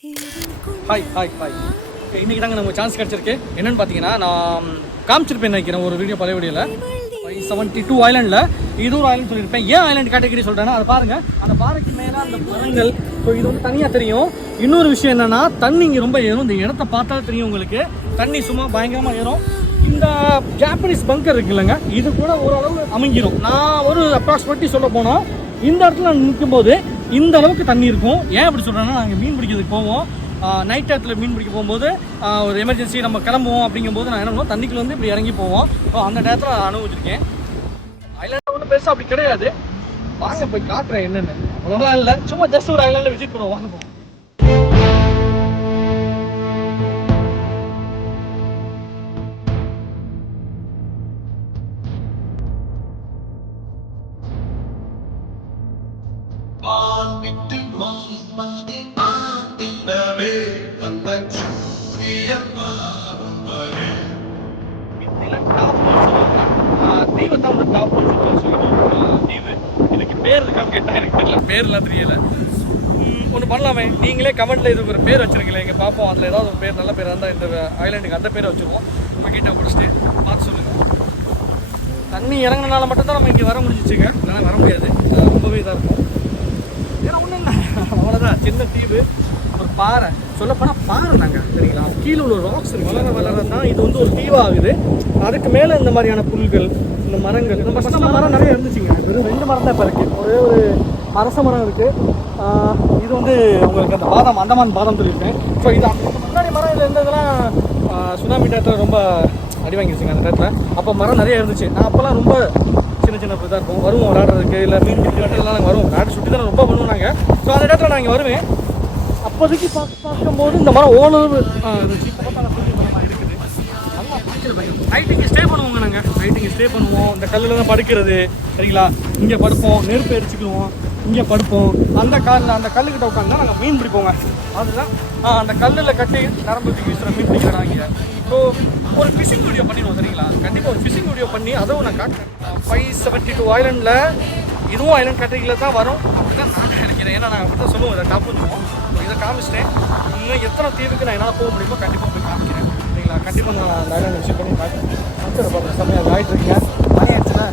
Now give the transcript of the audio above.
Hi hi hi இன்றைக்கி தாங்க நமக்கு சான்ஸ் கிடச்சிருக்கு. என்னென்னு பார்த்தீங்கன்னா, நான் காமிச்சிருப்பேன் நினைக்கிறேன் ஒரு வீடியோ, பழைய வீடியோவில் 572 ஐலாண்டில் இது ஒரு ஐலாண்ட் சொல்லியிருப்பேன். ஏன் ஐலாண்ட் கேட்டகரி சொல்கிறேன்னா, அதை பாருங்கள், அந்த பாறைக்கு மேலே அந்த மரங்கள். ஸோ இது வந்து தனியாக தெரியும். இன்னொரு விஷயம் என்னென்னா, தண்ணி இங்கே ரொம்ப ஏறும். இந்த இடத்த பார்த்தாலே தெரியும் உங்களுக்கு, தண்ணி சும்மா பயங்கரமாக ஏறும். இந்த ஜாப்பனீஸ் பங்கர் இருக்குல்லங்க, இது கூட ஓரளவு அமைஞ்சிரும். நான் ஒரு அப்ராக்சிமேட்லி சொல்ல போனால், இந்த இடத்துல நிற்கும்போது இந்த அளவுக்கு தண்ணி இருக்கும். ஏன் அப்படி சொல்கிறேன்னா, நாங்கள் மீன் பிடிக்கிறதுக்கு போவோம். நைட் டயத்தில் மீன் பிடிக்க போகும்போது ஒரு எமர்ஜென்சி நம்ம கிளம்புவோம் அப்படிங்கும்போது நான் என்ன பண்ணுவோம், தண்ணிக்குள்ள வந்து இப்படி இறங்கி போவோம். ஸோ அந்த டயத்தில் நான் அனுபவிச்சிருக்கேன். ஐலாண்ட் ஒன்றும் பெருசாக அப்படி கிடையாது. வாங்க போய் காட்டுறேன் என்னென்னு. அவ்வளோதான் இல்லை, சும்மா ஜஸ்ட் ஒரு ஐலாண்டில் விசிட் பண்ணுவோம். வாங்க போவோம். பேர்லாம் தெரியல. ஒன்று பண்ணலாமே, நீங்களே கமெண்ட்ல இதுக்கு ஒரு பேர் வச்சிருக்கீங்களே, எங்கள் பார்ப்போம். அதில் ஏதாவது ஒரு பேர், நல்ல பேர் இருந்தால் இந்த ஐலாண்டுக்கு அந்த பேரை வச்சுருவோம். நம்ம கிட்ட பிடிச்சிட்டு பார்த்து சொல்லுங்கள். தண்ணி இறங்கினால மட்டும்தான் நம்ம இங்கே வர முடிஞ்சிச்சுங்க, இல்லைன்னா வர முடியாது. ரொம்பவே இதாக இருக்கும். ஏன்னா ஒன்றும் இல்லை, அவ்வளோதான். சின்ன தீவு, ஒரு பாறை. சொல்லப்போனால் பாறை நாங்கள், சரிங்களா? கீழே உள்ள ராக்ஸ் வளர தான் இது வந்து ஒரு தீவாக ஆகுது. அதுக்கு மேலே இந்த மாதிரியான புல்கள், இந்த மரங்கள். நம்ம ஃபஸ்ட்டு மரம் நிறைய இருந்துச்சுங்க. வெறும் 2 மரம் தான் இப்போ இருக்குது. ஒரே ஒரு அரச மரம் இருக்குது. இது வந்து உங்களுக்கு அந்த பாதாம், அந்தமான் பாதாம் சொல்லியிருக்கேன். ஸோ இது முன்னாடி மரம் இதில் இருந்ததெல்லாம் சுனாமி டயத்தில் ரொம்ப அடி வாங்கிடுச்சுங்க அந்த டயத்தில். அப்போ மரம் நிறைய இருந்துச்சு. நான் அப்போல்லாம் ரொம்ப சின்ன சின்ன இதாக இருக்கும். வருவோம் விளையாடுறதுக்கு, இல்லை மீன் பிடிக்கிற இடத்துலலாம் நாங்கள் வருவோம். விளையாட்டு சுற்றி தான் ரொம்ப பண்ணுவோம் நாங்கள். ஸோ அந்த இடத்துல நான் இங்கே வருவேன். அப்போதைக்கு பார்க்கும்போது இந்த மரம் ஓரளவு இருந்துச்சு. நைட்டிங்க ஸ்டே பண்ணுவோங்க. நாங்கள் நைட்டிங்க ஸ்டே பண்ணுவோம். இந்த கல்லில் தான் படுக்கிறது, சரிங்களா? இங்கே படுப்போம், நெருப்பு எரிச்சுக்குவோம், இங்கே படுப்போம். அந்த கல்லுக்கிட்ட உட்காந்து தான் நாங்கள் மீன் பிடிப்போங்க. அதுதான் அந்த கல்லில் கட்டி நரம்பு வீசுகிற மீன் பிடிக்கிறாங்க இங்கே. ஸோ ஒரு ஃபிஷிங் வீடியோ பண்ணிடுவோம், சரிங்களா? கண்டிப்பாக ஒரு ஃபிஷிங் வீடியோ பண்ணி அதுவும் நான் காட்டுறேன். 572 ஐலாண்டில் இதுவும் ஐலாண்ட் கேட்டகரியில் தான் வரும் அப்படி தான் நான் நினைக்கிறேன். ஏன்னா நாங்கள் அப்படி தான் சொல்லுவோம், இதை டாப் பண்ணுவோம். இதை காமிச்சிட்டேன். இன்னும் எத்தனை தீவுக்கு நான் என்னால் போக முடியுமோ கண்டிப்பாக போய் காமிக்கிறேன், சரிங்களா? கண்டிப்பாக நான் அந்த ஐலாண்ட் விசிட் பண்ணி காட்டுறேன். பார்ப்பேன். செம்மையாக ஆகிட்டு இருக்கேன். ஆயிடுச்சுன்னா